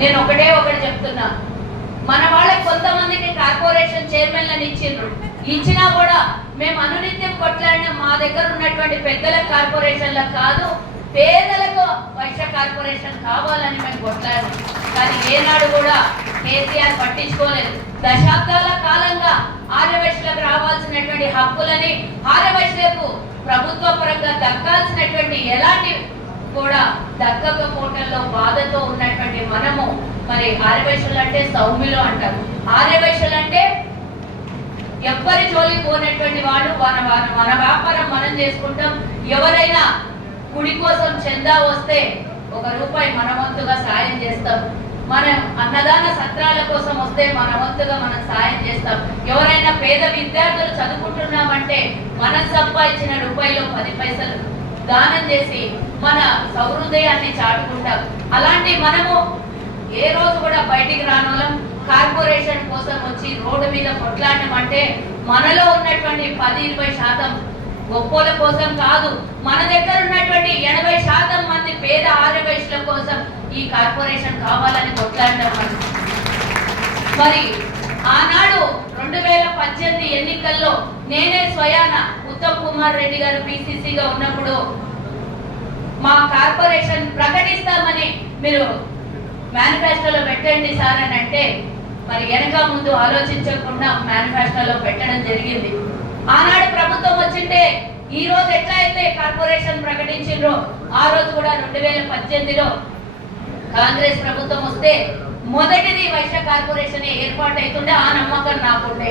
నేను ఒకటి చెప్తున్నా, మన వాళ్ళకి కొంతమందికి కార్పొరేషన్ చైర్మన్లను ఇచ్చినా కూడా మేము అనునిత్యం కొట్లాడిన మా దగ్గర ఉన్నటువంటి పెద్దల కార్పొరేషన్లకు కాదు, పేదలకు వైశ్య కార్పొరేషన్ కావాలని మేము కొట్లాడాం. కానీ ఏనాడు కూడా కేసీఆర్ పట్టించుకోలేదు. దశాబ్దాల కాలంగా ఆర్యవైశ్యులకు రావాల్సినటువంటి హక్కులని, ఆర్యవైశ్యులకు ప్రభుత్వ పరంగా దక్కాల్సినటువంటి ఎలాంటి కూడా దక్కకపోవటంలో బాధతో ఉన్నటువంటి మనము మరి ఆర్యవైశ్యులు అంటే సౌమ్యులు అంటారు. ఆర్యవైశ్యులు అంటే ఎవ్వరి జోలికి పోనటువంటి వాళ్ళు, మన వ్యాపారం మనం చేసుకుంటాం. ఎవరైనా గుడి కోసం చందా వస్తే ₹1 మన వంతుగా సాయం చేస్తాం. మన అన్నదాన సత్రాల కోసం వస్తే మన వంతుగా మనం సాయం చేస్తాం. ఎవరైనా పేద విద్యార్థులు చదువుకుంటున్నామంటే మనం సంపాదించిన రూపాయలో 10 పైసలు దానం చేసి మన సౌహృదయాన్ని చాటుకుంటాం. అలాంటి మనము ఏ రోజు కూడా బయటికి రానోళ్ళం. కార్పొరేషన్ కోసం వచ్చి రోడ్డు మీద కొట్లాడమంటే మనలో ఉన్నటువంటి 10-20% గొప్పల కోసం కాదు, మన దగ్గర ఉన్నటువంటి 80% మంది పేద ఆర్యవైశ్యుల కోసం ఈ కార్పొరేషన్ కావాలని కొట్లాడడం. మరి ఆనాడు 2018 ఎన్నికల్లో నేనే స్వయాన ఉత్తమ్ కుమార్ రెడ్డి గారు పిసిసిగా ఉన్నప్పుడు మా కార్పొరేషన్ ప్రకటిస్తామని మీరు మేనిఫెస్టోలో పెట్టండి సార్ అని అంటే మరి వెనక ముందు ఆలోచించకుండా మేనిఫెస్టోలో పెట్టడం జరిగింది. ఆనాడు ప్రభుత్వం వచ్చింటే ఈ రోజు ఎట్లా అయితే కార్పొరేషన్ ప్రకటించిండ్రో ఆ రోజు కూడా 2018లో కాంగ్రెస్ ప్రభుత్వం వస్తే మొదటిది వైశ్య కార్పొరేషన్ ఏర్పాటు అవుతుండే. ఆ నమ్మకం నాకుండే.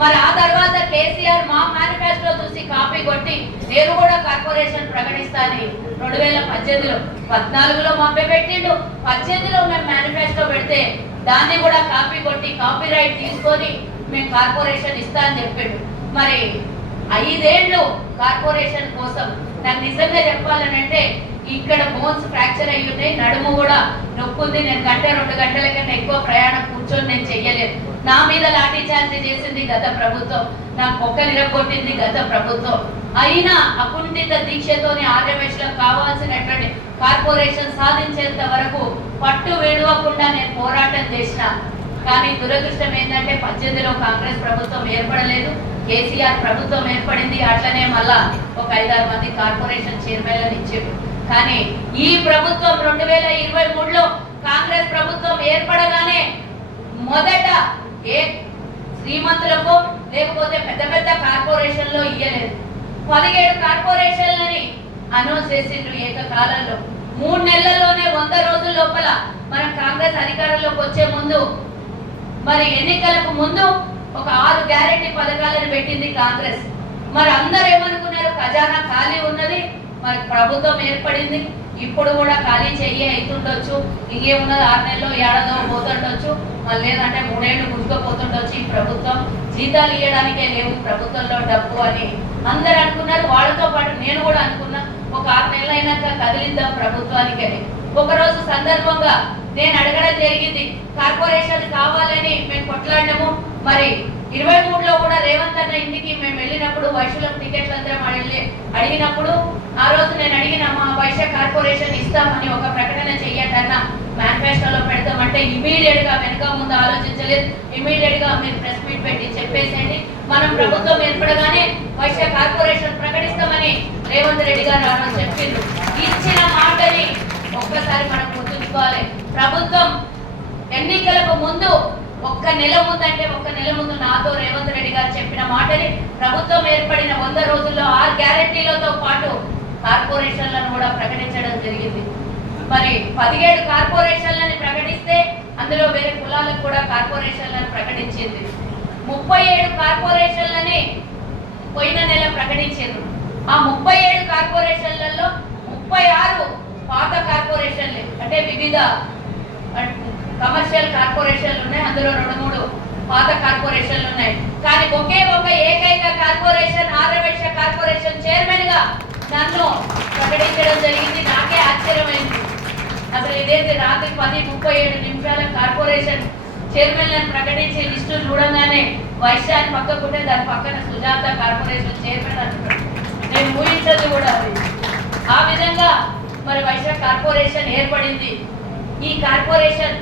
మరి ఆ తర్వాత కేసీఆర్ మా మేనిఫెస్టో చూసి కాపీ కొట్టి నేను కూడా కార్పొరేషన్ ప్రకటిస్తానని 2018లో 14లో మభ్య పెట్టిండు. 18లో మేము మేనిఫెస్టో పెడితే దాన్ని కూడా కాపీ కొట్టి కాపీరైట్ తీసుకొని మేము కార్పొరేషన్ ఇస్తా అని చెప్పిండు. మరి 5 ఏళ్ళు కార్పొరేషన్ కోసం నాకు నిజంగా చెప్పాలని అంటే ఇక్కడ బోన్స్ ఫ్రాక్చర్ అయ్యి ఉన్నాయి, నడుము కూడా నొప్పుంది. నేను 1-2 గంటల కన్నా ఎక్కువ ప్రయాణం కూర్చొని నేను చెయ్యలేదు. నా మీద లాఠీ చార్జ్ చేసింది గత ప్రభుత్వం, నాకు మొక్కలు ఇరగొట్టింది గత ప్రభుత్వం. అయినా అకుంఠిత దీక్షతోని ఆర్యవైశ్యులకు కావాల్సినటువంటి కార్పొరేషన్ సాధించేంత వరకు పట్టు విడవకుండా నేను పోరాటం చేసిన. కానీ దురదృష్టం ఏంటంటే 18లో కాంగ్రెస్ ప్రభుత్వం ఏర్పడలేదు, కేసీఆర్ ప్రభుత్వం ఏర్పడింది. అట్లనే మళ్ళా ఒక 5-6 మంది కార్పొరేషన్ చైర్మన్లను ఇచ్చారు. కానీ ఈ ప్రభుత్వం 2023లో కాంగ్రెస్ ప్రభుత్వం ఏర్పడగానే మొదట ఏ శ్రీమంతులకు లేకపోతే పెద్ద పెద్ద కార్పొరేషన్లో ఇయ్యలేదు. 17 కార్పొరేషన్లని అనౌన్స్ చేసిండ్రు ఏకకాలంలో. 3 నెలల్లోనే 100 రోజుల లోపల మనం కాంగ్రెస్ అధికారంలోకి వచ్చే ముందు మరి ఎన్నికలకు ముందు ఒక 6 గ్యారెంటీ పథకాలను పెట్టింది కాంగ్రెస్. మరి అందరూ ఏమనుకున్నారు, ఖజానా ఖాళీ ఉన్నది, మరి ప్రభుత్వం ఏర్పడింది, ఇప్పుడు కూడా ఖాళీ చెయ్యి అవుతుండొచ్చు, ఇంకేమున్నది 6 నెలల్లో ఏడాదో పోతుండొచ్చు, మళ్ళీ లేదంటే 3 ఏళ్ళు గుంజుకపోతుండొచ్చు. ఈ ప్రభుత్వం జీతాలు ఇవ్వడానికే లేవు ప్రభుత్వంలో డబ్బు అని అందరు అనుకున్నారు. వాళ్ళతో పాటు నేను కూడా అనుకున్నా, ఒక 6 నెలలు అయినాక కదిలిద్దాం ప్రభుత్వానికి అని. ఒకరోజు సందర్భంగా నేను అడగడం జరిగింది, కార్పొరేషన్ కావాలని మేము కొట్లాడినాము. మరి 23లో కూడా రేవంత్ అన్న ఇంటికి మేము వెళ్ళినప్పుడు వైశ్యులకు టికెట్లు అందరం అడిగినప్పుడు ఆ రోజు నేను అడిగిన మా వైశ్య కార్పొరేషన్ ఇస్తామని ఒక ప్రకటన చెయ్యండి అన్న, మేనిఫెస్టోలో పెడతామంటే ఇమీడియట్ గా వెనక ముందు ఆలోచించలేదు. ఇమీడియట్ గా మీరు ప్రెస్ మీట్ పెట్టి చెప్పేసేయండి, మనం ప్రభుత్వం ఏర్పడగానే వైశ్య కార్పొరేషన్ ప్రకటిస్తామని రేవంత్ రెడ్డి గారు ఆ రోజు చెప్పిండ్రు. ఇచ్చిన మాటని ఒక్కసారి మనం గుర్తుంచుకోవాలి. ప్రభుత్వం ఎన్నికలకు ముందు 1 నెల ముందు అంటే 1 నెల ముందు నాతో రేవంత్ రెడ్డి గారు చెప్పిన మాటని ప్రభుత్వం ఏర్పడిన 100 రోజుల్లో 6 గ్యారెంటీలతో పాటు కార్పొరేషన్లను కూడా ప్రకటించడం జరిగింది. మరి 17 కార్పొరేషన్లని ప్రకటిస్తే అందులో వేరే కులాలకు కూడా కార్పొరేషన్లను ప్రకటించింది. 37 కార్పొరేషన్లని పోయిన నెల ప్రకటించారు. ఆ 37 కార్పొరేషన్లలో 36 పాత కార్పొరేషన్లే, అంటే వివిధ కమర్షియల్ కార్పొరేషన్లు ఉన్నాయి, అందులో 2-3 పాత కార్పొరేషన్లు ఉన్నాయి. కానీ ఒకే ఒక ఏకైక కార్పొరేషన్ ఆర్యవైశ్య కార్పొరేషన్ చైర్మన్ గా నన్ను ప్రకటించడం జరిగింది. నాకే ఆశ్చర్యమైంది. అసలు ఇదేంటి రాత్రి 10:37 నిమిషాల కార్పొరేషన్ చైర్మన్లను ప్రకటించే లిస్టు చూడంగానే వైశ్యాన్ని పక్కకుంటే దాని పక్కన సుజాత కార్పొరేషన్ చైర్మన్ అంటున్నాడు. నేను ఊహించదు కూడా అది. ఆ విధంగా మరి వైశ్య కార్పొరేషన్ ఏర్పడింది. ఈ కార్పొరేషన్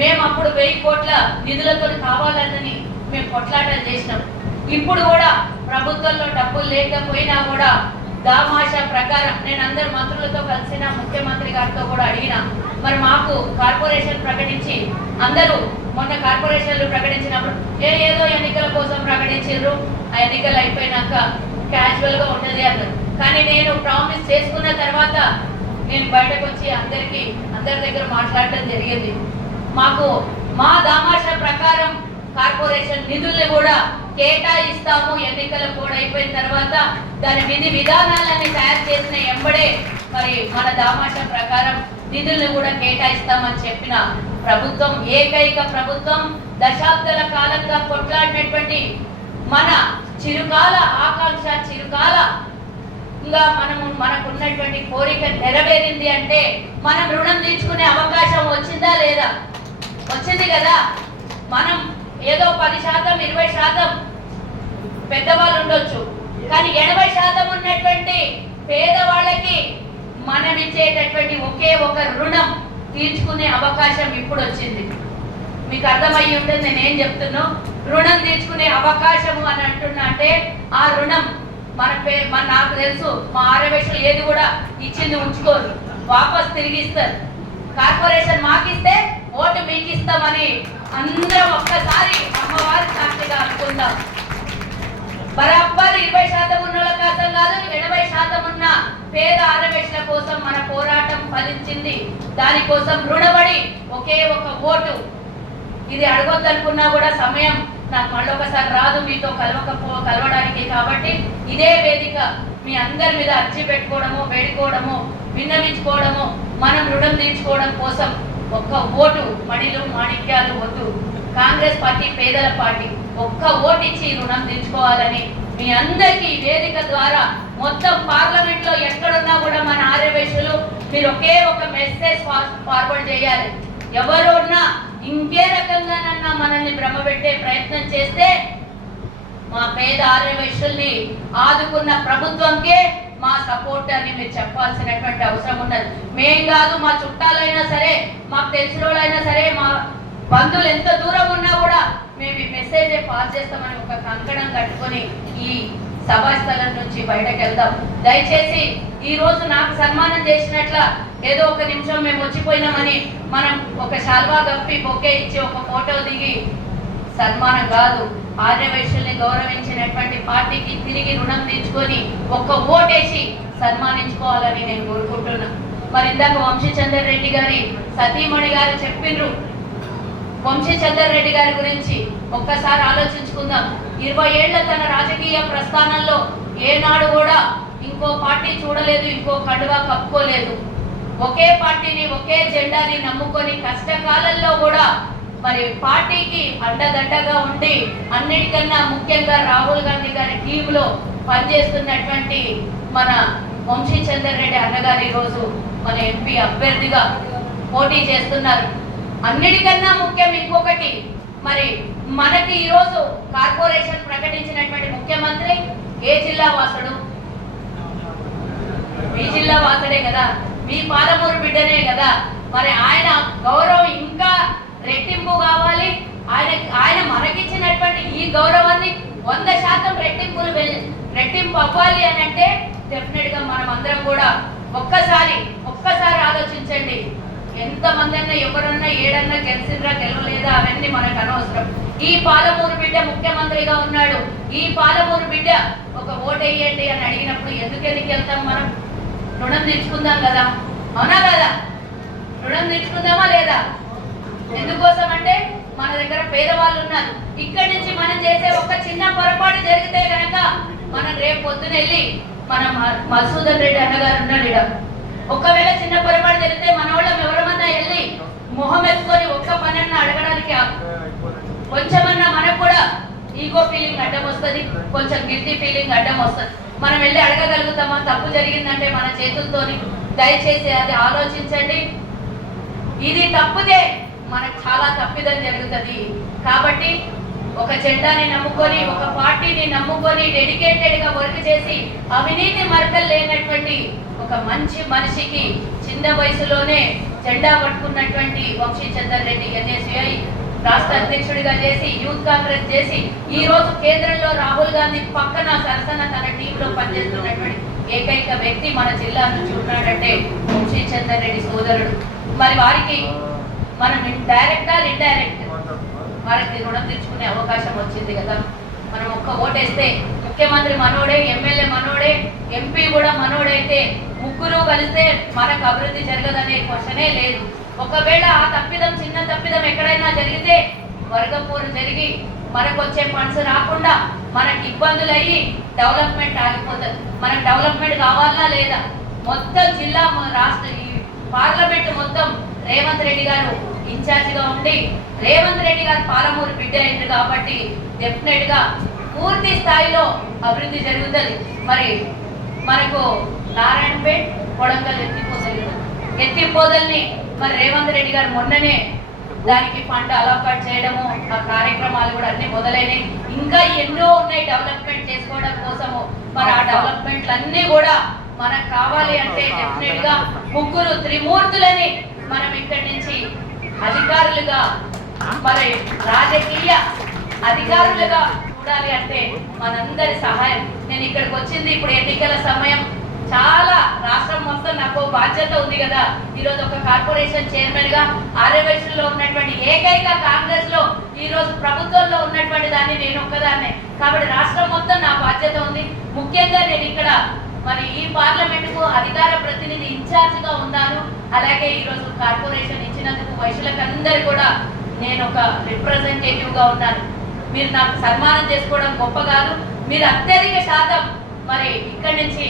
మేము అప్పుడు 1000 కోట్ల నిధులతో కావాలని మేము కొట్లాటలు చేసినాం. ఇప్పుడు కూడా ప్రభుత్వంలో డబ్బులు లేకపోయినా కూడా దామాషా ప్రకారం నేను అందరు మంత్రులతో కలిసిన, ముఖ్యమంత్రి గారితో కూడా అడిగిన, మరి మాకు కార్పొరేషన్ ప్రకటించి అందరూ మొన్న కార్పొరేషన్లు ప్రకటించినప్పుడు ఏదో ఎన్నికల కోసం ప్రకటించారు, ఆ ఎన్నికలు అయిపోయినాక క్యాజువల్ గా ఉంటది అన్నారు. కానీ నేను ప్రామిస్ చేసుకున్న తర్వాత నేను బయటకు వచ్చి అందరి దగ్గర మాట్లాడటం జరిగింది. మాకు మా దామాషా ప్రకారం కార్పొరేషన్ నిధుల్ని కూడా కేటాయిస్తాము. ఎన్నికల కోడ్ అయిపోయిన తర్వాత దాని విధి విధానాలన్నీ తయారు చేసిన ఎంబడే మరి మన దామాషా ప్రకారం నిధుల్ని కూడా కేటాయిస్తామని చెప్పిన ప్రభుత్వం, ఏకైక ప్రభుత్వం, దశాబ్దాల కాలంగా కొట్లాడినటువంటి మన చిరుకాల ఆకాంక్ష, చిరుకాలంగా మనకున్నటువంటి కోరిక నెరవేరింది అంటే మనం రుణం తీర్చుకునే అవకాశం వచ్చిందా లేదా? వచ్చింది కదా. మనం ఏదో 10%, 20% పెద్దవాళ్ళు ఉండొచ్చు, కానీ 80% ఉన్నటువంటి పేదవాళ్ళకి మనం ఇచ్చేటటువంటి ఒకే ఒక రుణం తీర్చుకునే అవకాశం ఇప్పుడు వచ్చింది. మీకు అర్థమయ్యి ఉంటుంది నేనేం చెప్తున్నా. రుణం తీర్చుకునే అవకాశము అని అంటున్నా అంటే ఆ రుణం నాకు తెలుసు, మా ఆర్యవేశ్వరులు ఏది కూడా ఇచ్చింది ఉంచుకోరు, వాపస్ తిరిగిస్తారు. కార్పొరేషన్ మాకిస్తే ఓటు మీకు ఇస్తామని అందరం ఒక్కసారి అమ్మవారి సాక్షిగా అనుకుందాం. బరాబర్ 20% ఉన్న వాళ్ళ కోసం కాదు, 80% ఉన్న పేద ఆర్యవేశ్వరుల కోసం మన పోరాటం ఫలించింది. దానికోసం రుణపడి ఒకే ఒక ఓటు. ఇది అడగొద్దనుకున్నా కూడా సమయం నాకు మళ్ళొకసారి రాదు మీతో కలవడానికి. కాబట్టి ఇదే వేదిక మీ అందరి మీద అర్జీ పెట్టుకోవడము, వేడుకోవడము, విన్నవించుకోవడము, మనం రుణం తీర్చుకోవడం కోసం ఒక్క ఓటు, మణిలు మాణిక్యాలు వద్దు. కాంగ్రెస్ పార్టీ పేదల పార్టీ, ఒక్క ఓటు ఇచ్చి రుణం తీర్చుకోవాలని మీ అందరికీ వేదిక ద్వారా మొత్తం పార్లమెంట్ లో ఎక్కడున్నా కూడా మన ఆర్యవేశ్వరులు మీరు ఒకే ఒక మెసేజ్ ఫార్వర్డ్ చేయాలి. ఎవరున్నా ఇంకే రకంగానన్నా మనల్ని భ్రమపెట్టే ప్రయత్నం చేస్తే మా పేద ఆర్యవేశ్వరుల్ని ఆదుకున్న ప్రభుత్వంకే మా సపోర్ట్ అని మీరు చెప్పాల్సినటువంటి అవసరం ఉన్నది. మేం కాదు, మా చుట్టాలైనా సరే, మాకు తెలిసిన వాళ్ళైనా సరే, మా బంధువులు ఎంత దూరం ఉన్నా కూడా మేము ఈ మెసేజ్ పాస్ చేస్తామని ఒక కంకణం కట్టుకొని ఈ సభాస్థలం నుంచి బయటకు వెళ్దాం. దయచేసి ఈ రోజు నాకు సన్మానం చేసినట్ల ఏదో ఒక నిమిషం మేము వచ్చిపోయినామని మనం ఒక శాల్వా కప్పి బొకే ఇచ్చి ఒక ఫోటో దిగి సన్మానం కాదు. ఆర్యవేశ్వరుల్ని గౌరవించినటువంటి పార్టీకి తిరిగి రుణం తీర్చుకొని ఒక్క ఓటేసి సన్మానించుకోవాలని నేను కోరుకుంటున్నా. మరి ఇందాక వంశీచందర్ రెడ్డి గారి సతీమణి గారు చెప్పిండ్రు. వంశీచందర్ రెడ్డి గారి గురించి ఒక్కసారి ఆలోచించుకుందాం. 20 ఏళ్ల తన రాజకీయ ప్రస్థానంలో ఏనాడు కూడా ఇంకో పార్టీ చూడలేదు, ఇంకో కండువా కప్పుకోలేదు. ఒకే పార్టీని, ఒకే జెండాని నమ్ముకొని కష్టకాలంలో కూడా మరి పార్టీకి అండదండగా ఉండి అన్నిటికన్నా ముఖ్యంగా రాహుల్ గాంధీ గారి టీంలో పనిచేస్తున్నటువంటి మన వంశీచందర్ రెడ్డి అన్నగారు ఈరోజు మన ఎంపీ అభ్యర్థిగా పోటీ చేస్తున్నారు. అన్నిటికన్నా ముఖ్యం ఇంకొకటి, మరి మనకి ఈరోజు కార్పొరేషన్ ప్రకటించినటువంటి ముఖ్యమంత్రి ఏ జిల్లా వాసుడు? మీ జిల్లా వాసుడే కదా, మీ పాలమూరు బిడ్డనే కదా. మరి ఆయన గౌరవం ఇంకా రెట్టింపు కావాలి. ఆయన మనకిచ్చినటువంటి ఈ గౌరవాన్ని 100% రెట్టింపు అవ్వాలి అని అంటే డెఫినెట్ గా మనం అందరం కూడా ఒక్కసారి ఆలోచించండి. ఎంతమంది అన్నా, ఎవరన్నా, ఏడన్నా గెలిచిండ్రా గెలవలేదా అవన్నీ మనకు అనవసరం. ఈ పాలమూరు బిడ్డ ముఖ్యమంత్రిగా ఉన్నాడు. ఈ పాలమూరు బిడ్డ ఒక ఓటు వేయండి అని అడిగినప్పుడు ఎందుకు వెళ్తాం? మనం రుణం తీర్చుకుందాం కదా, అవునా కదా? రుణం తీర్చుకుందామా లేదా? ఎందుకోసం అంటే మన దగ్గర పేదవాళ్ళు ఉన్నారు. ఇక్కడి నుంచి మనం చేసే ఒక చిన్న పొరపాటు జరిగితే కనుక మనం రేపు పొద్దున వెళ్ళి మన మధుసూదన్ రెడ్డి అన్నగారు ఉన్నాడు, ఒకవేళ చిన్న పొరపాటు జరిగితే మన వాళ్ళం ఎవరమన్నా వెళ్ళి మొహం ఎత్తుకొని ఒక్క పనన్నా అడగడానికి కొంచెమన్నా మనకు కూడా ఈగో ఫీలింగ్ అడ్డం వస్తుంది, కొంచెం గిల్టీ ఫీలింగ్ అడ్డం వస్తుంది. మనం వెళ్ళి అడగగలుగుతామా తప్పు జరిగిందంటే మన చేతులతోని? దయచేసి అది ఆలోచించండి. ఇది తప్పుదే మనకు చాలా తప్పిదం జరుగుతుంది. కాబట్టి ఒక జెండాని నమ్ముకొని, ఒక పార్టీని నమ్ముకొని డెడికేటెడ్ గా వర్క్ చేసి అవినీతి మరకలు లేనటువంటి ఒక మంచి మనిషికి చిన్న వయసులోనే జెండా పట్టుకున్నటువంటి వంశీచందర్ రెడ్డి NSUI రాష్ట్ర అధ్యక్షుడిగా చేసి యూత్ కాంగ్రెస్ చేసి ఈ రోజు కేంద్రంలో రాహుల్ గాంధీ పక్కన సరసన తన టీంలో పనిచేస్తున్నటువంటి ఏకైక వ్యక్తి మన జిల్లా నుంచి ఉన్నాడంటే వంశీచందర్ రెడ్డి సోదరుడు. మరి వారికి మనం డైరెక్ట్ ఆర్ ఇండైరెక్ట్ వారికి రుణం తీర్చుకునే అవకాశం వచ్చింది కదా. మనం ఒక్క ఓటేస్తే ముఖ్యమంత్రి మనోడే, ఎమ్మెల్యే మనోడే, ఎంపీ కూడా మనోడైతే ముగ్గురు కలిస్తే మనకు అభివృద్ధి జరగదనే క్వశ్చనే లేదు. ఒకవేళ ఆ తప్పిదం, చిన్న తప్పిదం ఎక్కడైనా జరిగితే వర్గపోరు జరిగి మనకు వచ్చే ఫండ్స్ రాకుండా మనకి ఇబ్బందులు అయ్యి డెవలప్మెంట్ ఆగిపోతుంది. మనకు డెవలప్మెంట్ కావాలా లేదా? మొత్తం జిల్లా, రాష్ట్ర, పార్లమెంట్ మొత్తం రేవంత్ రెడ్డి గారు ఇన్ఛార్జిగా ఉండి రేవంత్ రెడ్డి గారు పాలమూరు బిడ్డ అయింది కాబట్టి డెఫినెట్ గా పూర్తి స్థాయిలో అభివృద్ధి జరుగుతుంది. మరి మనకు నారాయణపేట్, కొడంగల్ ఎత్తిపోదల్ని మరి రేవంత్ రెడ్డి గారు మొన్ననే దానికి ఫండ్ అలాట్ చేయడము, ఆ కార్యక్రమాలు కూడా అన్ని మొదలైనవి. ఇంకా ఎన్నో ఉన్నాయి డెవలప్మెంట్ చేసుకోవడం కోసము. మరి ఆ డెవలప్మెంట్లు అన్ని కూడా మనకు కావాలి అంటే డెఫినెట్ గా ముగ్గురు త్రిమూర్తులని మనం ఇక్కడి నుంచి అధికారులుగా, మరి రాజకీయ అధికారులుగా చూడాలి అంటే మనందరి సహాయం. నేను ఇక్కడికి వచ్చింది ఇప్పుడు ఎన్నికల సమయం, చాలా రాష్ట్రం మొత్తం నాకు బాధ్యత ఉంది కదా. ఈరోజు ఒక కార్పొరేషన్ చైర్మన్ గా ఆర్యవైశ్యుల్లో ఉన్నటువంటి ఏకైక కాంగ్రెస్ లో ఈరోజు ప్రభుత్వంలో ఉన్నటువంటి దాన్ని నేను ఒక్కదాన్నే కాబట్టి రాష్ట్రం మొత్తం నా బాధ్యత ఉంది. ముఖ్యంగా నేను ఇక్కడ మరి ఈ పార్లమెంట్ కు అధికార ప్రతినిధి ఇన్ఛార్జ్ గా ఉన్నాను. అలాగే ఈరోజు కార్పొరేషన్ ఇచ్చినందుకు వైశ్యులకు అందరు కూడా నేను ఒక రిప్రజెంటేటివ్ గా ఉన్నాను. మీరు నాకు సన్మానం చేసుకోవడం గొప్ప కాదు, మీరు అత్యధిక శాతం మరి ఇక్కడి నుంచి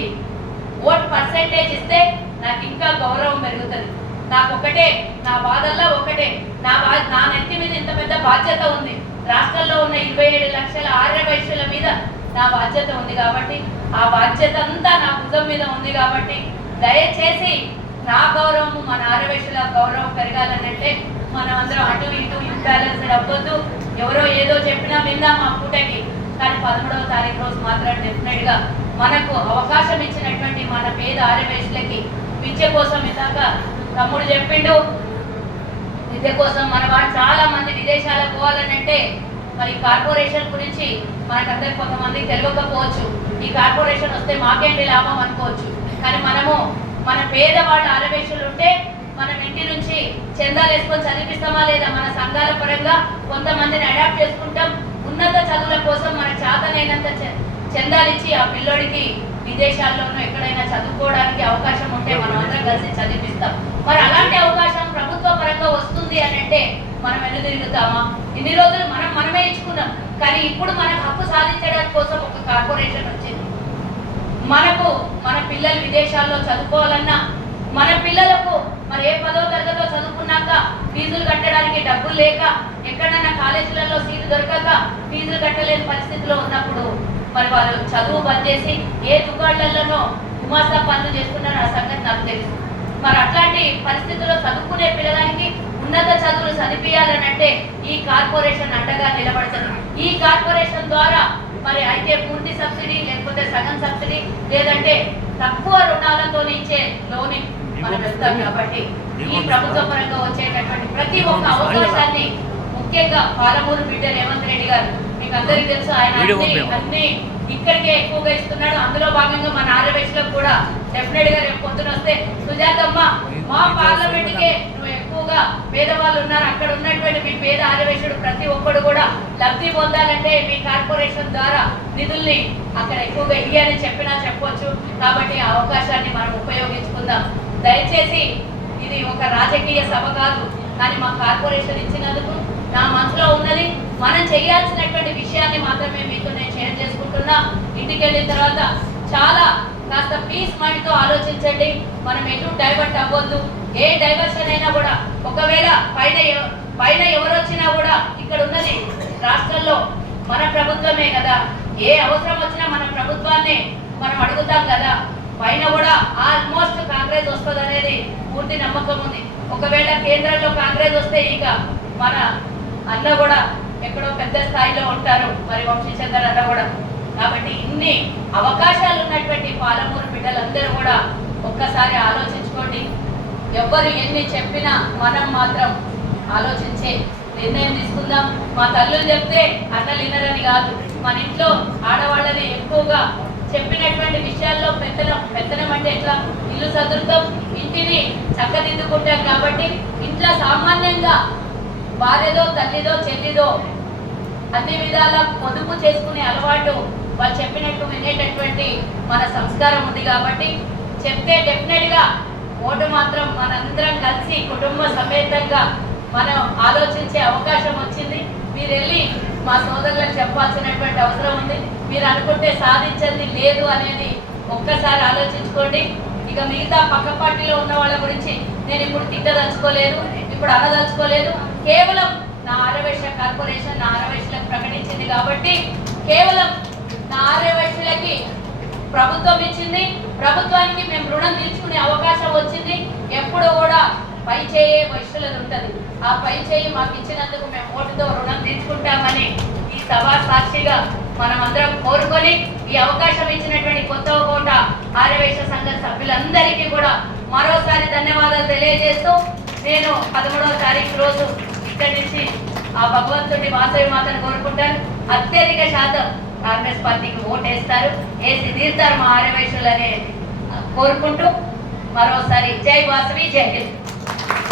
ఓట్ పర్సెంటేజ్ ఇస్తే నాకు ఇంకా గౌరవం పెరుగుతుంది. నాకు ఒకటే, నా బాధల్లో ఒకటే, నా నెత్తి మీద ఇంత పెద్ద బాధ్యత ఉంది. రాష్ట్రంలో ఉన్న 27 లక్షల ఆర్యవైశ్యుల మీద నా బాధ్యత ఉంది కాబట్టి ఆ బాధ్యత అంతా నా భుజం మీద ఉంది కాబట్టి దయచేసి నా గౌరవము, మన ఆర్యవైశ్యుల గౌరవం పెరగాలనంటే మనం అందరం అటు ఇటు ఇంబ్యాలెన్స్డ్ అవ్వద్దు. ఎవరో ఏదో చెప్పినా విందా మా పూటకి, కానీ 13వ తారీఖు రోజు మాత్రం డెఫినెట్ గా మనకు అవకాశం ఇచ్చినటువంటి మన పేద ఆర్యవైశ్యులకి విద్య కోసం, ఇందాక తమ్ముడు చెప్పిండు, విద్య కోసం మన వాళ్ళు చాలా మంది విదేశాలకు పోవాలనంటే మరి కార్పొరేషన్ గురించి మనకందరికి కొంతమందికి తెలియకపోవచ్చు. ఈ కార్పొరేషన్ వస్తే మాకేంటి లాభం అనుకోవచ్చు, కానీ మనము మన పేదవాళ్ళు ఆర్యవైశ్యులు ఉంటే మనం ఇంటి నుంచి చందాలు వేసుకొని చదివిస్తామా లేదా? మన సంఘాల పరంగా కొంతమందిని అడాప్ట్ చేసుకుంటాం. ఉన్నత చదువుల కోసం మన చేతనైనంత చందాలు ఇచ్చి ఆ పిల్లోడికి విదేశాల్లోనూ ఎక్కడైనా చదువుకోవడానికి అవకాశం ఉంటే మనం అందరం కలిసి చదివిస్తాం. మరి అలాంటి అవకాశం ప్రభుత్వ పరంగా వస్తుంది అని అంటే మనం వెనుదిరుగుతామా? ఇన్ని రోజులు మనమే ఇచ్చుకున్నాం, కానీ ఇప్పుడు మన హక్కు సాధించడానికి కోసం ఒక కార్పొరేషన్ వచ్చింది. మనకు మన పిల్లలు విదేశాల్లో చదువుకోవాలన్నా, మన పిల్లలకు మరి ఏ 10వ తరగతిలో చదువుకున్నాక ఫీజులు కట్టడానికి డబ్బులు లేక, ఎక్కడన్నా కాలేజీలలో సీటు దొరకక ఫీజులు కట్టలేని పరిస్థితిలో ఉన్నప్పుడు మరి వాళ్ళు చదువు బంద్ చేసి ఏ దుకాణాలలోనో గుమాస్తా పనులు చేస్తున్నారో ఆ సంగతి నాకు తెలుసు. మరి అట్లాంటి పరిస్థితుల్లో చదువుకునే పిల్లగానికి ఉన్నత చదువులు చదివియాలని అంటే ఈ కార్పొరేషన్ అండగా నిలబడుతుంది. ఈ కార్పొరేషన్ ద్వారా మరి అయితే పూర్తి సబ్సిడీ, లేకపోతే సగం సబ్సిడీ, లేదంటే తక్కువ రుణాలతో ఇచ్చే లోన్ మనం ఇస్తాం. కాబట్టి ఈ ప్రభుత్వ పరంగా వచ్చేటటువంటి ప్రతి ఒక్క అవకాశాన్ని, ముఖ్యంగా పాలమూరు బిడ్డ రేవంత్ రెడ్డి గారు, మీకు అందరికీ తెలుసు, ఆయన అన్ని ఇక్కడికే ఎక్కువగా ఇస్తున్నాడు. అందులో భాగంగా మన ఆర్యవైశ్యులకు కూడా డెఫినెట్ గా రేపు పొద్దున వస్తే, సుజాతమ్మ మా పార్లమెంట్ కే నువ్వు ఎక్కువగా పేదవాళ్ళు ఉన్నారు, అక్కడ ఉన్నటువంటి మీ పేద ఆర్యవైశ్యుడు ప్రతి ఒక్కడు కూడా లబ్ధి పొందాలంటే మీ కార్పొరేషన్ ద్వారా నిధుల్ని అక్కడ ఎక్కువగా ఇయ్యని చెప్పినా చెప్పొచ్చు. కాబట్టి ఆ అవకాశాన్ని మనం ఉపయోగించుకుందాం. దయచేసి ఇది ఒక రాజకీయ సభ కాదు, కానీ మా కార్పొరేషన్ ఇచ్చినందుకు నా మనసులో ఉన్నది మనం చేయాల్సినటువంటి విషయాన్ని మాత్రమే మీతో నేను షేర్ చేసుకుంటున్నా. ఇంటికి వెళ్ళిన తర్వాత చాలా కాస్త పీస్ మైండ్ తో ఆలోచించండి. మనం ఎటు డైవర్ట్ అవ్వద్దు. ఏ డైవర్షన్ అయినా కూడా, ఒకవేళ పైన ఎవరు వచ్చినా కూడా ఇక్కడ ఉన్నది రాష్ట్రంలో మన ప్రభుత్వమే కదా, ఏ అవసరం వచ్చినా మన ప్రభుత్వాన్ని మనం అడుగుతాం కదా. పైన కూడా ఆల్మోస్ట్ కాంగ్రెస్ వస్తుంది అనేది పూర్తి నమ్మకం ఉంది. ఒకవేళ కేంద్రంలో కాంగ్రెస్ వస్తే ఇక మన అన్న కూడా ఎక్కడో పెద్ద స్థాయిలో ఉంటారు, మరి వంశీచందర్ అన్న కూడా. కాబట్టి ఇన్ని అవకాశాలు ఉన్నటువంటి పాలమూరు బిడ్డలందరూ కూడా ఒక్కసారి ఆలోచించుకోండి. ఎవ్వరు ఎన్ని చెప్పినా మనం మాత్రం ఆలోచించే నిర్ణయం తీసుకుందాం. మా తల్లులు చెప్తే అన్నలు వినరని కాదు, మన ఇంట్లో ఆడవాళ్ళని ఎక్కువగా చెప్పినటువంటి విషయాల్లో పెత్తనం అంటే ఎట్లా, ఇల్లు సదురుతాం, ఇంటిని చక్కదిద్దుకుంటాం. కాబట్టి ఇంట్లో సామాన్యంగా భార్యదో తల్లిదో చెల్లిదో అన్ని విధాల పొదుపు చేసుకునే అలవాటు వాళ్ళు చెప్పినట్టు వినేటటువంటి మన సంస్కారం ఉంది. కాబట్టి చెప్తే డెఫినెట్గా ఓటు మాత్రం మనందరం కలిసి కుటుంబ సమేతంగా మనం ఆలోచించే అవకాశం వచ్చింది. మీరు వెళ్ళి మా సోదరులకు చెప్పాల్సినటువంటి అవసరం ఉంది. మీరు అనుకుంటే సాధించింది లేదు అనేది ఒక్కసారి ఆలోచించుకోండి. ఇక మిగతా పక్క పార్టీలో ఉన్న వాళ్ళ గురించి నేను ఇప్పుడు తిట్టదలుచుకోలేదు, ఇప్పుడు అనదలుచుకోలేదు. కేవలం నా ఆర్యవైశ్య కార్పొరేషన్ నా ఆర్యవైశ్యులకు ప్రకటించింది కాబట్టి కేవలం నా ఆర్యవైశ్యులకి ప్రభుత్వం ఇచ్చింది, ప్రభుత్వానికి మేము రుణం తీర్చుకునే అవకాశం వచ్చింది. ఎప్పుడు కూడా పై చేయి వైశ్యులది ఉంటుంది. ఆ పై చేయి మాకు ఇచ్చినందుకు మేము ఓటుతో రుణం తీర్చుకుంటామని ఈ సభా సాక్షిగా మనమందరం కోరుకొని ఈ అవకాశం ఇచ్చినటువంటి కొత్తకోట ఆర్యవైశ్య సంఘ సభ్యులందరికీ కూడా మరోసారి ధన్యవాదాలు తెలియజేస్తూ నేను 13వ తారీఖు రోజు ఇక్కడి నుంచి ఆ భగవంతుడి వాసవి మాతను కోరుకుంటాను. అత్యధిక శాతం కాంగ్రెస్ పార్టీకి ఓటేస్తారు, వేసి తీరుతారు మా ఆర్యవైశ్యులు అనేది కోరుకుంటూ మరోసారి జై వాసవి, జై హింద్.